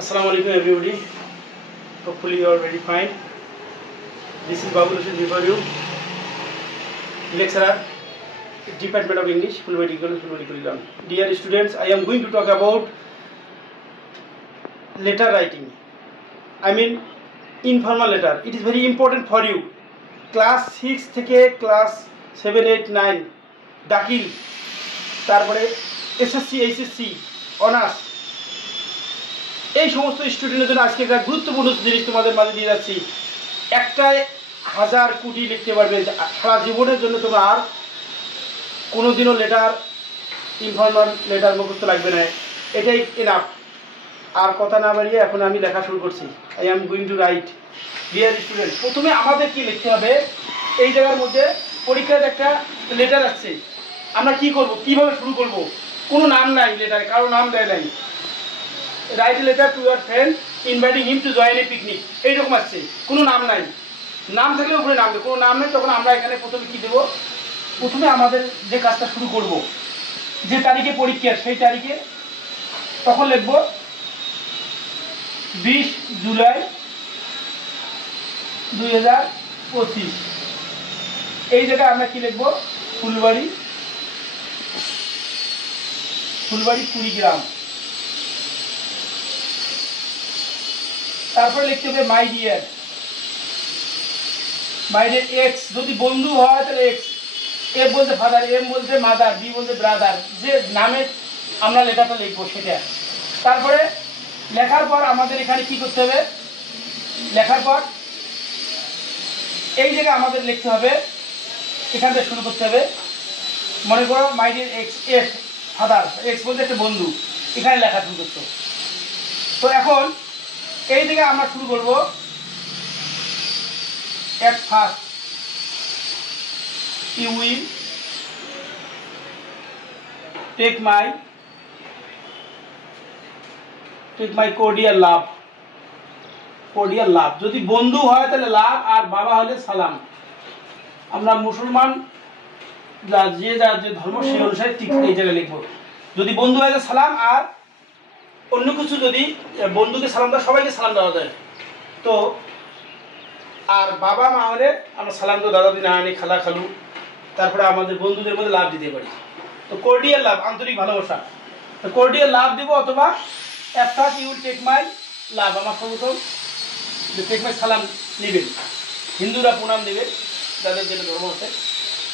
Assalamu alaikum everybody. Hopefully you are very fine. This is Babu Rashid before you, lecturer, Department of English, Fulbari Curriculum. Dear students, I am going to talk about letter writing. I mean informal letter. It is very important for you. Class 6 থেকে class 7, 8, 9 দাখিল, তারপরে SSC, HSC, honours, এই সমস্ত স্টুডেন্টের জন্য আজকে একটা গুরুত্বপূর্ণ জিনিস তোমাদের মাঝে দিয়ে যাচ্ছি। একটাই 1000 কোটি লিখতে পারবে সারা জীবনের জন্য। তোমরা আর কোনোদিনও ইনফর্মাল লেটার মুখস্থ লাগবে না, এটাই এনাফ। আর কথা না বাড়িয়ে এখন আমি লেখা শুরু করছি। I am going to right. Dear student, প্রথমে আমাদের কি লিখতে হবে? এই জায়গার মধ্যে পরীক্ষার একটা লেটার আসছে, আমরা কি করব, কিভাবে শুরু করব? কোনো নাম নাই লেটারে, কারো নাম দেয় নাই। Write a letter to your friend inviting him to join A picnic, এইরকম আসছে, কোনো নাম নাই। নাম থাকলে উপরে নাম দেবে, কোনো নাম নেই। তখন আমরা এখানে প্রথমে কি দেবো? প্রথমে আমাদের যে কাজটা শুরু করব, যে তারিখে পরীক্ষা সেই তারিখে তখন লিখব 20 জুলাই 2025। এই জায়গায় আমরা কি লিখব? ফুলবাড়ি কুড়িগ্রাম। তারপরে লিখতে হবে মাই ডিয়ার এক্স, যদি বন্ধু হয় তাহলে এক্স, এ বলতে ফাদার, এম বলতে মাদার, বি বলতে ব্রাদার, যে নামে আমরা লেটারটা লিখবো সেটা। তারপরে লেখার পর আমাদের এখানে কি করতে হবে? লেখার পর এই জায়গায় আমাদের লিখতে হবে, এখান থেকে শুরু করতে হবে। মনে করো my dear ex, F father, x বলতে একটা বন্ধু, এখানে লেখা শুরু করতো। তো এখন এই জায়গায় আমরা শুরু করব at first you will take my cordial love। যদি বন্ধু হয় তাহলে লাভ, আর বাবা হলে সালাম। আমরা মুসলমান, যে ধর্ম সেই অনুসারে ঠিক এই জায়গায় লিখবো। যদি বন্ধু হয় তাহলে সালাম, আর অন্য কিছু যদি বন্ধুকে সালাম দেওয়া, সবাইকে সালাম দেওয়া যায়। তো আর বাবা মা হলে আমরা সালাম দেবো দাদা দিদি নানি খালা খালু। তারপরে আমাদের বন্ধুদের মধ্যে লাভ দিতে পারি। তো কর্ডিয়াল লাভ, আন্তরিক ভালোবাসা, তো কর্ডিয়াল লাভ দিব। অথবা at first you will take my love, আমার সর্বপ্রথম যে টেক মাই সালাম নেবেন। হিন্দুরা প্রণাম দেবে, যাদের যেটা ধর্ম আছে।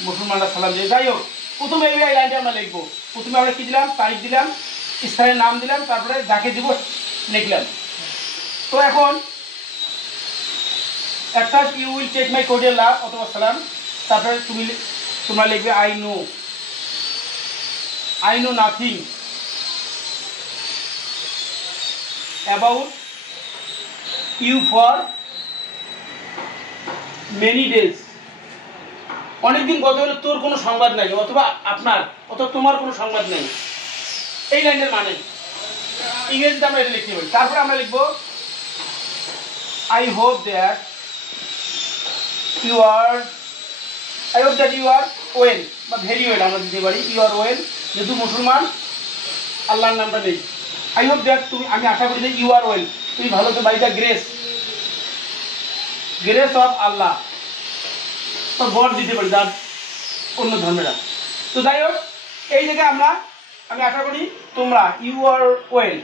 মুসলমানরা সালাম দেবে। যাই হোক, প্রথমে এই লাইনটা আমরা লিখবো। প্রথমে আমরা কি দিলাম? তারিখ দিলাম, স্থানের নাম দিলাম, তারপরে যাকে দিব লিখলাম। তো এখন at first you will take my cordial love অথবা সালাম। তারপরে তোমরা লিখবে I know nothing about you for many days। অনেকদিন গত হলে তোর কোনো সংবাদ নাই, অথবা আপনার অথবা তোমার কোনো সংবাদ নেই। এই লাইনের মানে ইংরেজিতে আমরা এটা লিখতে পারি। তারপরে আমরা লিখবো I hope that you are well বা ভেরি ওয়েল আমরা দিতে পারি। ইউ আর ওয়েল, যেহেতু মুসলমান আল্লাহর নামটা নেই। আই হোপ দ্যাট আমি আশা করি যে ইউ আর ওয়েল, তুমি ভালো তো, বাই দ্য গ্রেস অফ আল্লাহ বা গড দিতে পারি, যার অন্য ধর্মেরা। তো যাই হোক, এই জায়গায় আমি আশা করি তোমরা you are well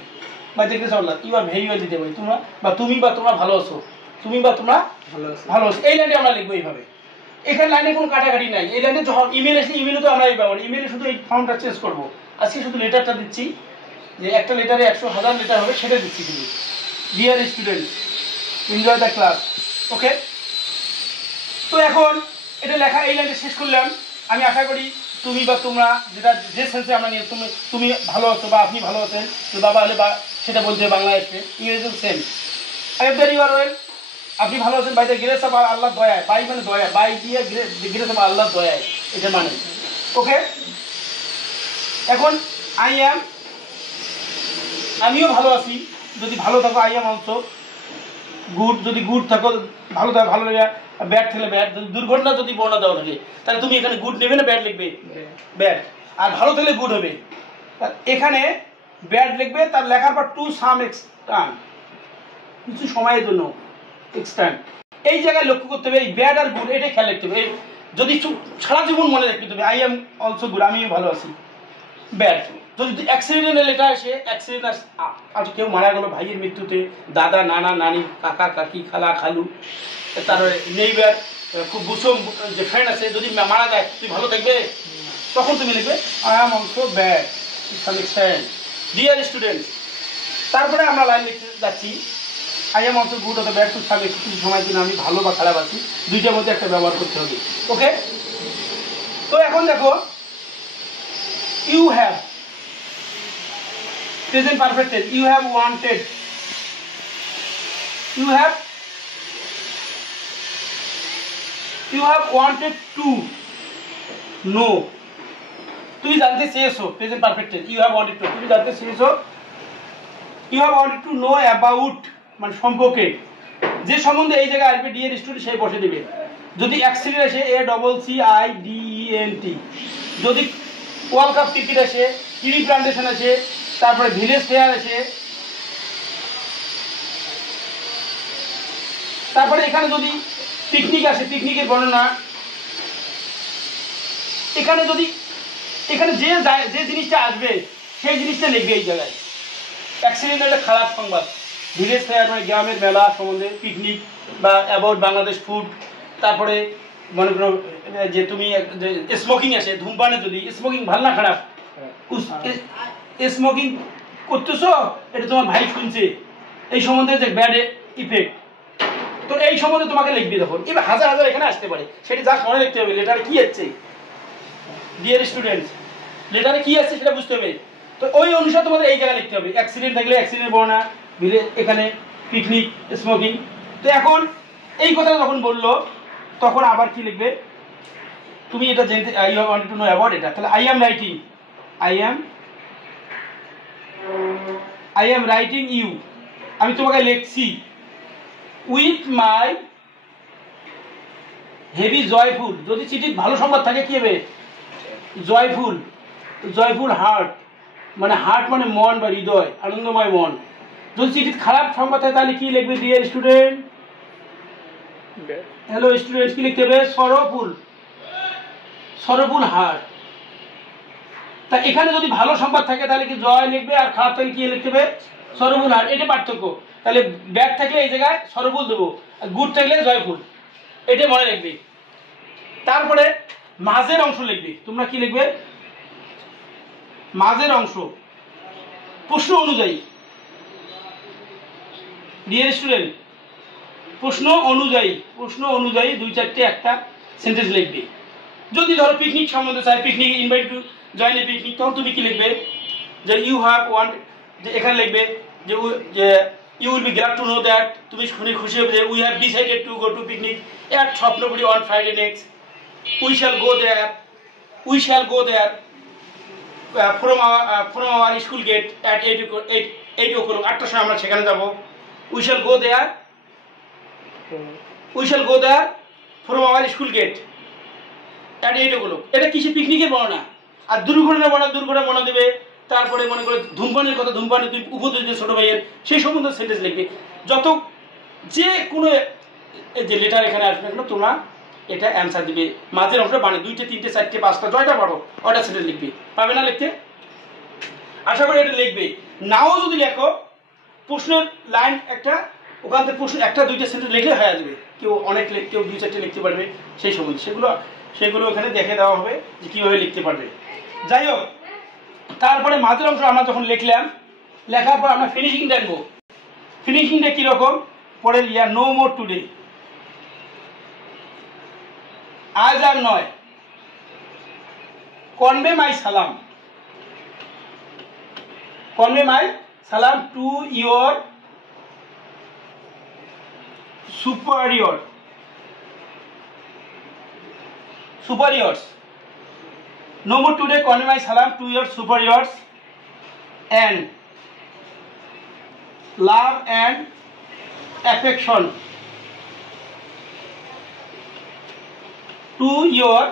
by the grace of Allah, you are very well দিতে পারি। তোমরা বা তুমি বা তোমরা ভালো আছো, তুমি বা তোমরা ভালো আছো, এই লাইনে আমরা লিখবো এইভাবে। এখানে লাইনে কোনো কাটাকাটি নাই। এই লাইনে যখন ইমেল আসে, ইমেলও তো আমরা এই ব্যবহার, ইমেলে শুধু এই ফর্মটা চেঞ্জ করবো। আজকে শুধু লেটারটা দিচ্ছি, যে একটা লেটারে 100,000 লেটার হবে, সেটা দিচ্ছি কিন্তু। Dear student, enjoy the class, okay. তো এখন এটা লেখা এই লাইনে শেষ করলাম। আমি আশা করি তুমি বা তোমরা, যেটা যে সেন্সে আমরা নিয়ে, তুমি ভালো আছো বা আপনি ভালো আছেন, তো বাবা হলে বা সেটা বলতে বাংলায় আসবে, ইংরেজি same. I am very well, আপনি ভালো আছেন বাই দ্য গ্রেস অফ আল্লাহ দয়ায়। বাই মানে দয়া, বাই দিয়ে গ্রেস অফ আল্লাহ দয়ায়, এটা মানে, ওকে। এখন আমিও ভালো আছি, যদি ভালো থাকো আই এম অলসো গুড। যদি গুড থাকো ভালো থাকো, ভালো লাগে। ব্যাড থাকলে ব্যাড। যদি দুর্ঘটনা যদি বর্ণনা দেওয়া থাকে, তাহলে তুমি এখানে গুড নেবে না ব্যাড লিখবে? ব্যাড। আর ভালো থাকলে গুড হবে। এখানে ব্যাড লিখবে, তার লেখার পর টু সাম এক্সটেন্ট, কিছু সময়ের জন্য, এক্সটেন্ট। এই জায়গায় লক্ষ্য করতে হবে এই ব্যাড আর গুড এটাই খেয়াল রাখতে হবে। যদি সারা জীবন মনে রাখতে হবে আই এম অলসো গুড, আমিও ভালো আছি। ব্যাড যদি অ্যাক্সিডেন্টাল এটা আসে, অ্যাক্সিডেন্ট আজ কেউ মারা গেল ভাইয়ের মৃত্যুতে, দাদা নানা নানি কাকা কাকি খালা খালু, তারপরে নেইবার খুব বুসম যে ফ্রেন্ড আছে, যদি মারা যায় তুই ভালো থাকবে, তখন তুমি লিখবে I am also bad to some extent dear students. তারপরে আমরা লাইন লিখতে যাচ্ছি আই এম অলসো গুড অথবা ব্যাড টু সাম, কিছু সময়ের জন্য আমি ভালো বা খারাপ আছি, দুইটার মধ্যে একটা ব্যবহার করতে হবে। ওকে, তো এখন দেখো you have present perfect tense, you have wanted, you have wanted to know, তুমি জানতে চেয়েছো, present perfect tense you have wanted to, তুমি জানতে চেয়েছো, you have wanted to know about মানে সম্পর্কে, যে সম্বন্ধে এই জায়গায় আসবে ডিয়ার স্টুডেন্ট সেই বসে দিবে। যদি অ্যাক্সিডেন্ট আসে ACCIDENT, যদি ওয়ার্ল্ড কাপ ক্রিকেট আসে, কিরি প্লান্টেশন আছে, তারপরে ভিলেজ ফেয়ার আছে, তারপরে এখানে যদি পিকনিক আসে, পিকনিকের বর্ণনা, এখানে যদি এখানে যে জিনিসটা আসবে সেই জিনিসটা লিখবে এই জায়গায়। অ্যাক্সিডেন্ট একটা খারাপ সংবাদ, ভিলেজ ফেয়ার মানে গ্রামের মেলা সম্বন্ধে, পিকনিক বা অ্যাবাউট বাংলাদেশ ফুড, তারপরে মনে করো যে তুমি স্মোকিং আসে, ধূমপানে যদি স্মোকিং ভালো না খারাপ, স্মোকিং করতেছো এটা তোমার ভাই শুনছে, এই সম্বন্ধে যে ব্যাড ইফেক্ট, তো এই সম্বন্ধে তোমাকে লিখবি। তখন এবার হাজার হাজার এখানে আসতে পারে, সেটি যা মনে রাখতে হবে লেটারে কি আছে ডিয়ার স্টুডেন্টস, লেটারে কি আছে সেটা বুঝতে হবে। তো ওই অনুসারে তোমাদের এই জায়গায় লিখতে হবে, অ্যাক্সিডেন্ট থাকলে অ্যাক্সিডেন্ট বর্ণনা, এখানে পিকনিক স্মোকিং। তো এখন এই কথা যখন বললো তখন আবার কি লিখবে, তুমি এটা জানতে you have wanted to know about এটা, তাহলে I am writing, I am writing you, আমি তোমাকে লিখছি উইথ মাই হেভি জয়ফুল, যদি চিঠির ভালো সংবাদ থাকে কি হবে জয়ফুল, জয়ফুল হার্ট মানে হার্ট মানে মন বা হৃদয়, আনন্দময় মন। যদি চিঠির খারাপ সংবাদ থাকে তাহলে কি লিখবে ডিয়ার স্টুডেন্ট, হ্যালো স্টুডেন্ট, কি লিখতে হবে সরফুল, সরফুল হার্ট। তা এখানে যদি ভালো সংবাদ থাকে তাহলে কি জয় লিখবে, আর খারাপ থাকলে কি লিখতে হবে সরফুল হার্ট, এটা পার্থক্য। তাহলে ব্যাড থাকলে এই জায়গায় সরফুল দেবো, আর গুড থাকলে জয়ফুল, এটা মনে রাখবে। তারপরে মাঝের অংশ লিখবে, তোমরা কি লিখবে মাঝের অংশ প্রশ্ন অনুযায়ী, ডিয়ার স্টুডেন্ট প্রশ্ন অনুযায়ী দুই চারটে একটা সেন্টেন্স লিখবে। যদি ধরো পিকনিক সম্বন্ধে চাই, picnic invite to join A picnic, তখন তুমি কি লিখবে যে ইউ হ্যাভ ওয়ান্ট, যে এখানে লিখবে যে you will be glad to know that, তুমি শুনে খুশি হবে যে we have decided to go to picnic at Swapnapuri on Friday next, we shall go there from our school gate at 8 o'clock, 8টার সময় আমরা সেখানে যাব। We shall go there from our school gate at 8 o'clock, এটা কিসে পিকনিকের বর্ণনা। আর দুর্ঘটনা মনে দেবে, তারপরে মনে করে ধূমপানের কথা, ধূমপানে তুই উপদেশ দিয়ে ছোট ভাইয়ের, সেই সম্বন্ধে সেন্টেন্স লিখবে। যত যে কোনো যে লেটার এখানে আসবে না তোমরা এটা অ্যান্সার দিবে, মাঝের অংশটা মানে 2টে 3টে 4টে 5টা জয়টা পারো ওটা সেন্টেন্স লিখবে, পাবে না লিখতে, আশা করি এটা লিখবে। নাও যদি লেখো প্রশ্নের লাইন একটা, ওখান থেকে প্রশ্ন একটা 2টে সেন্টেন্স লিখলে হয়ে যাবে, কেউ অনেক কেউ 2-4টে লিখতে পারবে সেই সম্বন্ধে, সেগুলো এখানে দেখে দেওয়া হবে যে কীভাবে লিখতে পারবে। যাই হোক, তারপরে মাঝের অংশ আমরা যখন লিখলাম, লেখার পর আমরা ফিনিশিং টানবো। ফিনিশিংটা কীরকম পরের নো মোর টুডে, আজ আর নয়, কনভে মাই সালাম to your superiors, no more today, convey my salam to your superiors and love and affection to your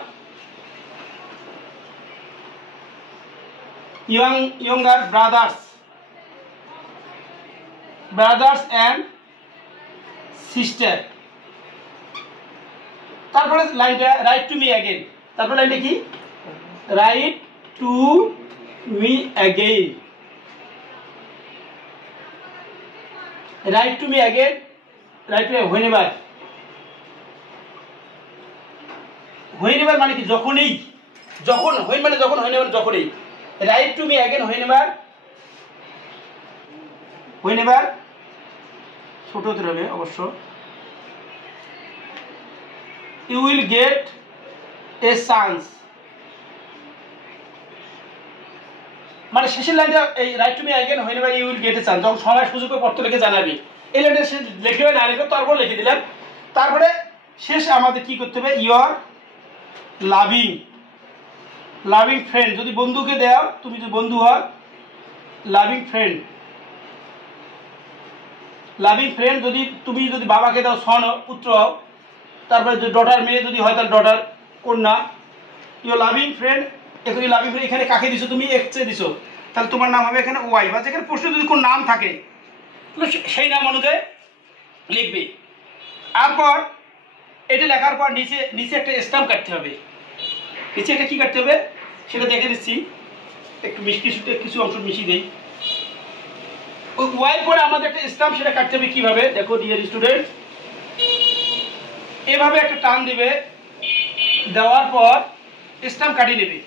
younger brothers brothers and sister. তারপরে লাইনটা রাইট টু মি অ্যাগেন, তারপরে লাইনটা কি, write to me again, write to me again, write to whenever. Whenever মানে কি, যখনই, যখন, when মানে যখন, হোয়েনেভার যখনই। Write to me again whenever, whenever ছোট হতে হবে অবশ্য, you will get a chance, মানে শেষের লাইনটা এই write to me again whenever you will get a chance, যখন সময় সুযোগ পত্র লিখে জানাবি, এই লাইনটা সে লিখে না লিখে তারপর লিখে দিলাম। তারপরে শেষ আমাদের কি করতে হবে, ইউর লাভিং, লাভিং ফ্রেন্ড, যদি বন্ধুকে দেও, তুমি যদি বন্ধু হও, লাভিং ফ্রেন্ড, লাভিং ফ্রেন্ড, যদি তুমি যদি বাবাকে দাও সন পুত্র হও, তারপরে যদি ডটার মেয়ে যদি হয় তাহলে ডটার কন্যা, ইউর লাভিং ফ্রেন্ড। এখন লাভিং ফ্রেন্ড এখানে কাকে দিছো তুমি, এক্স এ দিছো, তাহলে তোমার নাম হবে এখানে ওয়াই, বা যেখানে প্রশ্নে যদি কোনো নাম থাকে সেই নাম অনুযায়ী লিখবে। তারপর এটা লেখার পর নিচে নিচে একটা স্ট্যাম্প কাটতে হবে, নিচে একটা কি কাটতে হবে সেটা দেখে দিচ্ছি, একটু কিছু অংশ মিশিয়ে দেই। ওই ওয়াই পরে আমাদের একটা স্ট্যাম্প সেটা কাটতে হবে কিভাবে, দেখো ডিয়ার স্টুডেন্ট, এভাবে একটা টান দিবে, দেওয়ার পর স্ট্যাম্প কাটিয়ে নেবে।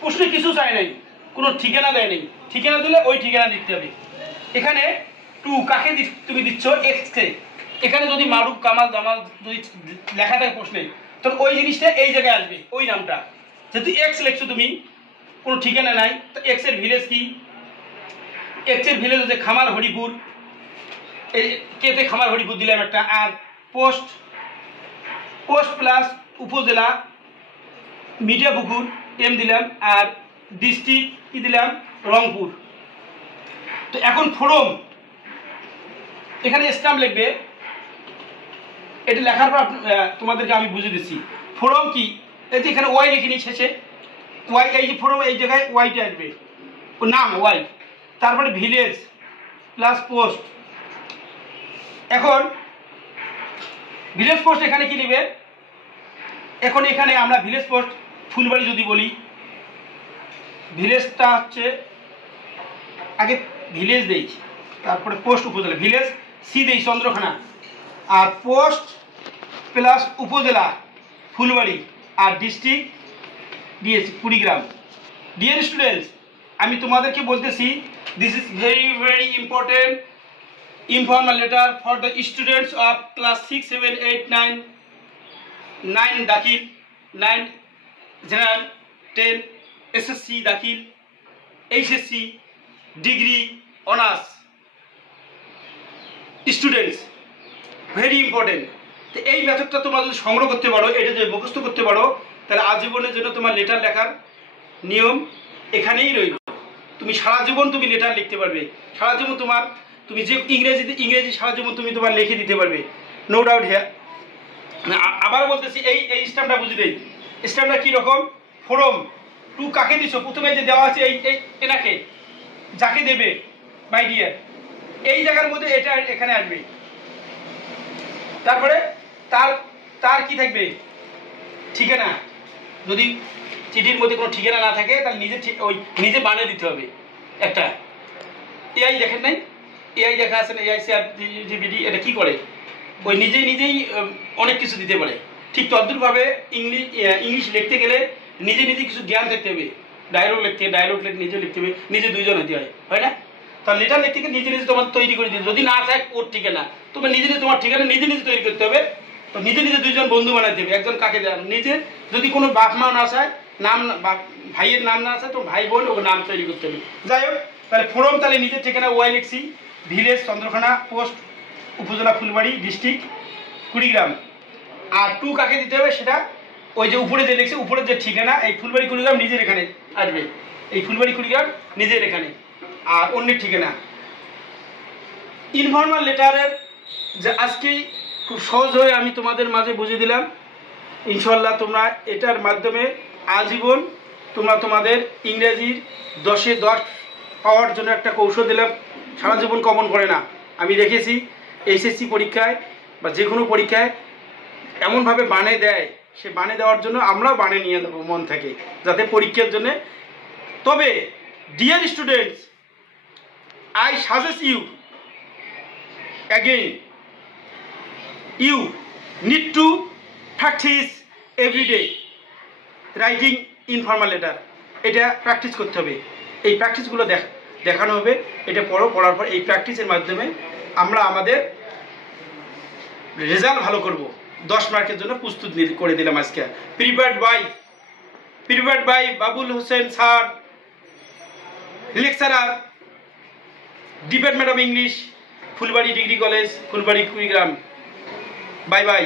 প্রশ্নে কিছু চাই নাই, কোনো ঠিকানা দেয় নেই, ঠিকানা দিলে ওই ঠিকানা দিতে হবে। এখানে টু কাকে তুমি দিচ্ছ, এক্স কে, এখানে যদি মারুফ কামাল জামাল যদি লেখা থাকে প্রশ্নে, তখন ওই জিনিসটা এই জায়গায় আসবে, ওই নামটা। যেহেতু এক্স লিখছো তুমি, কোনো ঠিকানা নাই, তো এক্স এর ভিলেজ কি, এক্স এর ভিলেজ হচ্ছে খামার হরিপুর, এই কেতে খামার হরিপুর দিলাম একটা, আর পোস্ট, পোস্ট প্লাস উপজেলা মিঠাপুকুর এম দিলাম, আর ডিস্ট্রিক্ট কি দিলাম, রংপুর। তো এখন ফরম, এখানে স্ট্যাম্প লিখবে, এটা লেখার পর তোমাদেরকে আমি বুঝিয়ে দিচ্ছি। ফরম কি, এই যে এখানে ওয়াই লিখে নি শেষে, ওয়াই, এই যে ফরম এই জায়গায় ওয়াইটা আসবে, ও নাম ওয়াই, তারপরে ভিলেজ প্লাস পোস্ট। এখন ভিলেজ পোস্ট এখানে কি নেবে, এখন এখানে আমরা ভিলেজ পোস্ট ফুলবাড়ি যদি বলি, ভিলেজটা হচ্ছে আগে ভিলেজ দেই, তারপরে পোস্ট উপজেলা, ভিলেজ সি দেই চন্দ্রখানা, আর পোস্ট প্লাস উপজেলা ফুলবাড়ি, আর ডিস্ট্রিক্ট দিয়েছি কুড়িগ্রাম। ডিয়ার স্টুডেন্টস, আমি তোমাদেরকে বলতেছি, this is very very important informal letter for the students of class 6, 7, 8, 9, 9 দাখিল, 9 জেনারেল, 10 এসএসসি দাখিল, HSC, degree, honours students, very important. তো এই মেথডটা তোমরা যদি সংগ্রহ করতে পারো, এটা যদি মুখস্থ করতে পারো, তাহলে আজীবনের জন্য তোমার লেটার লেখার নিয়ম এখানেই রইল। তুমি সারা জীবন তুমি লেটার লিখতে পারবে, সারা জীবন তোমার, তুমি যে ইংরেজি সারা জীবন তুমি তোমার লিখে দিতে পারবে, নো ডাউট হিয়ার। আবার বলতেছি, এই স্ট্যাম্পটা বুঝে দেই, স্ট্যাম্পটা কীরকম, ফরম টু কাকে দিছো, প্রথমে যে দেওয়া আছে এই এনাকে, যাকে দেবে মাই ডিয়ার, এই জায়গার মধ্যে এটা এখানে আসবে। তারপরে তার কি থাকবে, ঠিকানা, যদি চিঠির মধ্যে কোনো ঠিকানা না থাকে তাহলে নিজে বানিয়ে দিতে হবে একটা। এআই দেখেন নাই, এআই দেখা আছে না, এআই ChatGPT, এটা কি করে, ওই নিজেই অনেক কিছু দিতে পারে। ঠিক তদ্রুপভাবে ইংলিশ লিখতে গেলে নিজে কিছু জ্ঞান থাকতে হবে, ডায়লগ লিখতে নিজে লিখতে হবে, নিজে দুইজন হতে হয় না? তাহলে লেটার লিখতে গেলে নিজে তোমার তৈরি করে দিতে, যদি না চায় ওর ঠিকানা, তোমার নিজে তোমার ঠিকানা নিজে তৈরি করতে হবে। তো নিজে দুইজন বন্ধু বানাতে হবে, একজন কাকে দেওয়া, নিজের যদি কোনো বাপ মা না চায়, নাম ভাইয়ের নাম না চায়, তো ভাই বোন ওকে নাম তৈরি করতে হবে। যাই হোক, তাহলে ফরম, তাহলে নিজের ঠিকানা ওয়াই লিখছি, ভিলেজ চন্দ্রখানা, পোস্ট উপজেলা ফুলবাড়ি, ডিস্ট্রিক্ট কুড়িগ্রাম, আর টু কাকে দিতে হবে সেটা ওই যে উপরে যে লিখছে, উপরের যে ঠিকানা, এই ফুলবাড়ি কুড়িগ্রাম নিজের এখানে আসবে, এই ফুলবাড়ি কুড়িগ্রাম নিজের এখানে, আর অন্যের ঠিকানা। ইনফর্মাল লেটারের যে আজকেই খুব সহজ হয়ে আমি তোমাদের মাঝে বুঝিয়ে দিলাম, ইনশাল্লাহ তোমরা এটার মাধ্যমে আজীবন তোমরা তোমাদের ইংরেজির 10-এ 10 পাওয়ার জন্য একটা কৌশল দিলাম, সারা জীবন কমন করে না। আমি দেখেছি এইচএসসি পরীক্ষায় বা যে কোনো পরীক্ষায় এমনভাবে বানে দেয়, সে বানে দেওয়ার জন্য আমরাও বানে নিয়ে দেবো মন থেকে, যাতে পরীক্ষার জন্য। তবে dear students, I suggest you again, you need to practice everyday writing informal letter. এটা প্র্যাকটিস করতে হবে, এই প্র্যাকটিসগুলো দেখানো হবে। এটা পড়ার পর এই প্র্যাকটিসের মাধ্যমে আমরা আমাদের রেজাল্ট ভালো করব। 10 মার্কের জন্য প্রস্তুত করে দিলাম আজকে। Prepared by Babul Hossain sir, lecturer, department of English, Fulbari degree college, Fulbari Kurigram. Bye by.